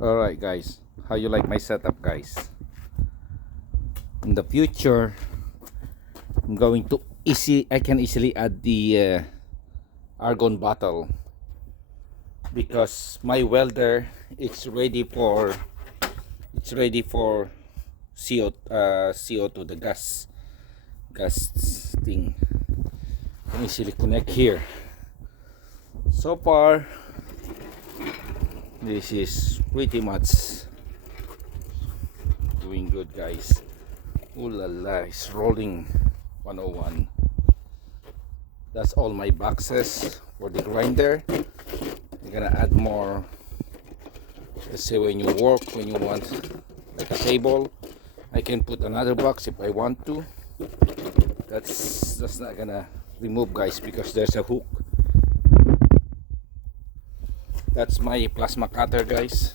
Alright guys, how you like my setup guys? In the future, I'm going to I can easily add the argon bottle because my welder it's ready for CO2, the gas thing. Can easily connect here. So far this is pretty much doing good guys. Ooh la la, it's rolling 101. That's all my boxes for the grinder. I'm gonna add more. Let's say when you want like a table, I can put another box if I want to. That's not gonna remove guys because there's a hook. That's my plasma cutter guys,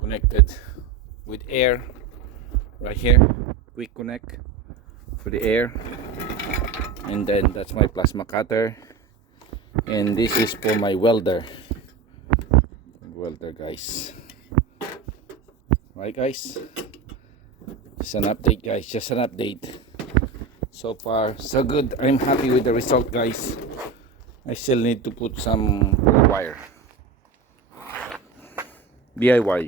connected with air right here, quick connect for the air. And then that's my plasma cutter, and this is for my welder guys. Right guys, just an update guys, just an update. So far so good. I'm happy with the result guys. I still need to put some wire DIY.